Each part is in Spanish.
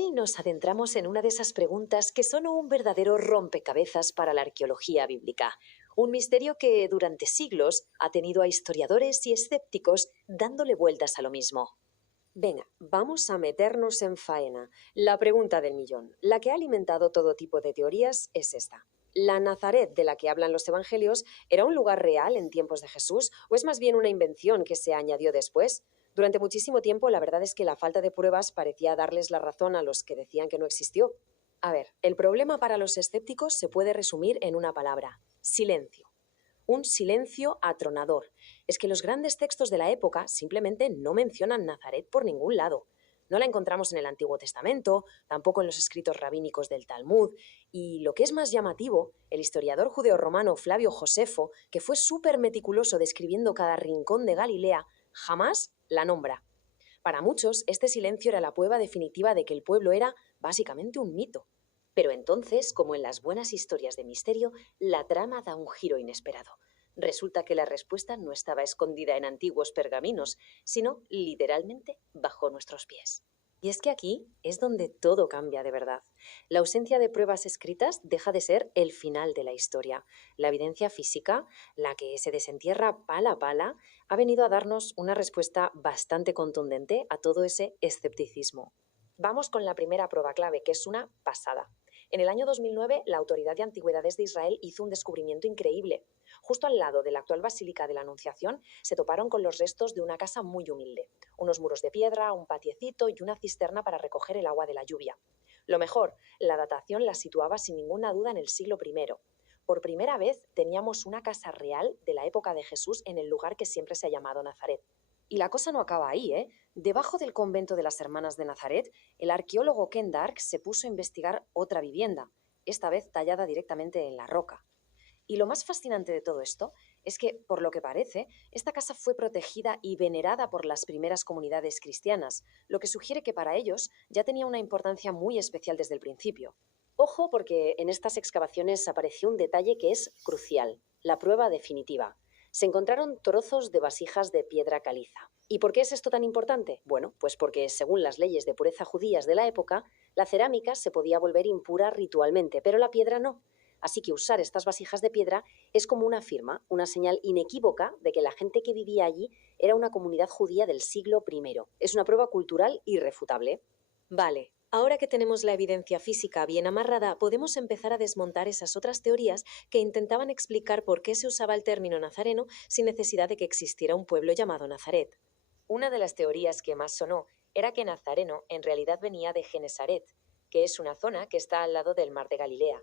Hoy nos adentramos en una de esas preguntas que son un verdadero rompecabezas para la arqueología bíblica. Un misterio que durante siglos ha tenido a historiadores y escépticos dándole vueltas a lo mismo. Venga, vamos a meternos en faena. La pregunta del millón, la que ha alimentado todo tipo de teorías, es esta. ¿La Nazaret de la que hablan los evangelios era un lugar real en tiempos de Jesús o es más bien una invención que se añadió después? Durante muchísimo tiempo la verdad es que la falta de pruebas parecía darles la razón a los que decían que no existió. A ver, el problema para los escépticos se puede resumir en una palabra: silencio. Un silencio atronador. Es que los grandes textos de la época simplemente no mencionan Nazaret por ningún lado. No la encontramos en el Antiguo Testamento, tampoco en los escritos rabínicos del Talmud, y lo que es más llamativo, el historiador judeo-romano Flavio Josefo, que fue súper meticuloso describiendo cada rincón de Galilea, jamás la nombra. Para muchos, este silencio era la prueba definitiva de que el pueblo era básicamente un mito. Pero entonces, como en las buenas historias de misterio, la trama da un giro inesperado. Resulta que la respuesta no estaba escondida en antiguos pergaminos, sino literalmente bajo nuestros pies. Y es que aquí es donde todo cambia de verdad. La ausencia de pruebas escritas deja de ser el final de la historia. La evidencia física, la que se desentierra pala a pala, ha venido a darnos una respuesta bastante contundente a todo ese escepticismo. Vamos con la primera prueba clave, que es una pasada. En el año 2009, la Autoridad de Antigüedades de Israel hizo un descubrimiento increíble. Justo al lado de la actual Basílica de la Anunciación se toparon con los restos de una casa muy humilde. Unos muros de piedra, un patiecito y una cisterna para recoger el agua de la lluvia. Lo mejor, la datación la situaba sin ninguna duda en el siglo I. Por primera vez teníamos una casa real de la época de Jesús en el lugar que siempre se ha llamado Nazaret. Y la cosa no acaba ahí, ¿eh? Debajo del convento de las Hermanas de Nazaret, el arqueólogo Ken Dark se puso a investigar otra vivienda, esta vez tallada directamente en la roca. Y lo más fascinante de todo esto es que, por lo que parece, esta casa fue protegida y venerada por las primeras comunidades cristianas, lo que sugiere que para ellos ya tenía una importancia muy especial desde el principio. Ojo, porque en estas excavaciones apareció un detalle que es crucial, la prueba definitiva. Se encontraron trozos de vasijas de piedra caliza. ¿Y por qué es esto tan importante? Bueno, pues porque según las leyes de pureza judías de la época, la cerámica se podía volver impura ritualmente, pero la piedra no. Así que usar estas vasijas de piedra es como una firma, una señal inequívoca de que la gente que vivía allí era una comunidad judía del siglo I. Es una prueba cultural irrefutable. Vale, ahora que tenemos la evidencia física bien amarrada, podemos empezar a desmontar esas otras teorías que intentaban explicar por qué se usaba el término nazareno sin necesidad de que existiera un pueblo llamado Nazaret. Una de las teorías que más sonó era que Nazareno en realidad venía de Genesaret, que es una zona que está al lado del mar de Galilea.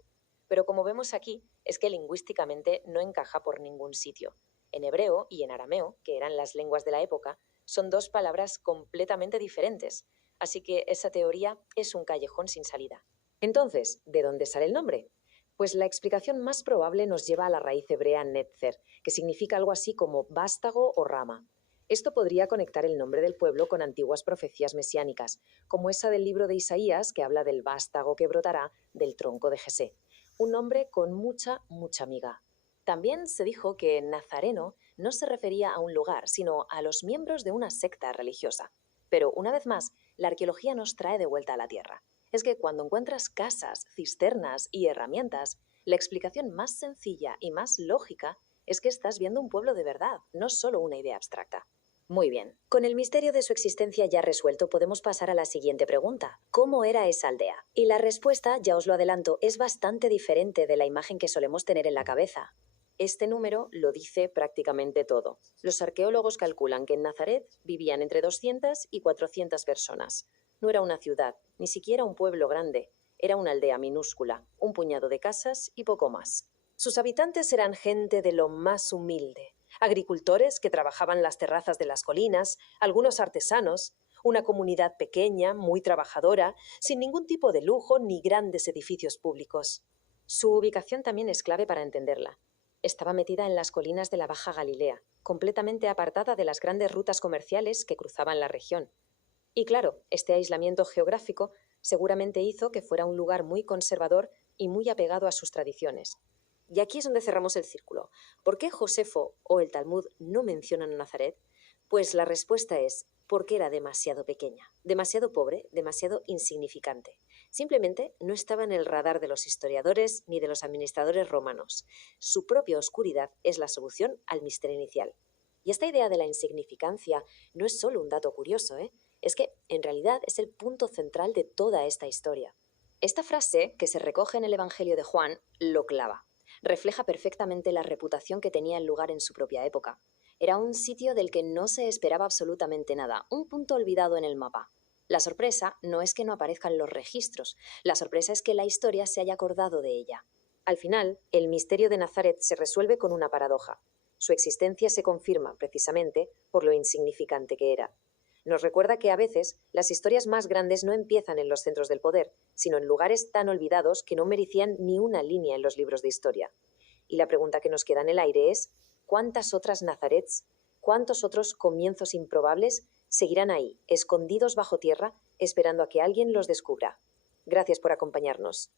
Pero como vemos aquí, es que lingüísticamente no encaja por ningún sitio. En hebreo y en arameo, que eran las lenguas de la época, son dos palabras completamente diferentes, así que esa teoría es un callejón sin salida. Entonces, ¿de dónde sale el nombre? Pues la explicación más probable nos lleva a la raíz hebrea netzer, que significa algo así como vástago o rama. Esto podría conectar el nombre del pueblo con antiguas profecías mesiánicas, como esa del libro de Isaías que habla del vástago que brotará del tronco de Jesé. Un nombre con mucha miga. También se dijo que Nazareno no se refería a un lugar, sino a los miembros de una secta religiosa. Pero, una vez más, la arqueología nos trae de vuelta a la tierra. Es que cuando encuentras casas, cisternas y herramientas, la explicación más sencilla y más lógica es que estás viendo un pueblo de verdad, no solo una idea abstracta. Muy bien, con el misterio de su existencia ya resuelto, podemos pasar a la siguiente pregunta. ¿Cómo era esa aldea? Y la respuesta, ya os lo adelanto, es bastante diferente de la imagen que solemos tener en la cabeza. Este número lo dice prácticamente todo. Los arqueólogos calculan que en Nazaret vivían entre 200 y 400 personas. No era una ciudad, ni siquiera un pueblo grande. Era una aldea minúscula, un puñado de casas y poco más. Sus habitantes eran gente de lo más humilde. Agricultores que trabajaban las terrazas de las colinas, algunos artesanos, una comunidad pequeña, muy trabajadora, sin ningún tipo de lujo ni grandes edificios públicos. Su ubicación también es clave para entenderla. Estaba metida en las colinas de la Baja Galilea, completamente apartada de las grandes rutas comerciales que cruzaban la región. Y claro, este aislamiento geográfico seguramente hizo que fuera un lugar muy conservador y muy apegado a sus tradiciones. Y aquí es donde cerramos el círculo. ¿Por qué Josefo o el Talmud no mencionan a Nazaret? Pues la respuesta es porque era demasiado pequeña, demasiado pobre, demasiado insignificante. Simplemente no estaba en el radar de los historiadores ni de los administradores romanos. Su propia oscuridad es la solución al misterio inicial. Y esta idea de la insignificancia no es solo un dato curioso, ¿eh? Es que, en realidad, es el punto central de toda esta historia. Esta frase, que se recoge en el Evangelio de Juan, lo clava. Refleja perfectamente la reputación que tenía el lugar en su propia época. Era un sitio del que no se esperaba absolutamente nada, un punto olvidado en el mapa. La sorpresa no es que no aparezcan los registros, la sorpresa es que la historia se haya acordado de ella. Al final, el misterio de Nazaret se resuelve con una paradoja. Su existencia se confirma, precisamente, por lo insignificante que era. Nos recuerda que a veces las historias más grandes no empiezan en los centros del poder, sino en lugares tan olvidados que no merecían ni una línea en los libros de historia. Y la pregunta que nos queda en el aire es, ¿cuántas otras Nazarets, cuántos otros comienzos improbables seguirán ahí, escondidos bajo tierra, esperando a que alguien los descubra? Gracias por acompañarnos.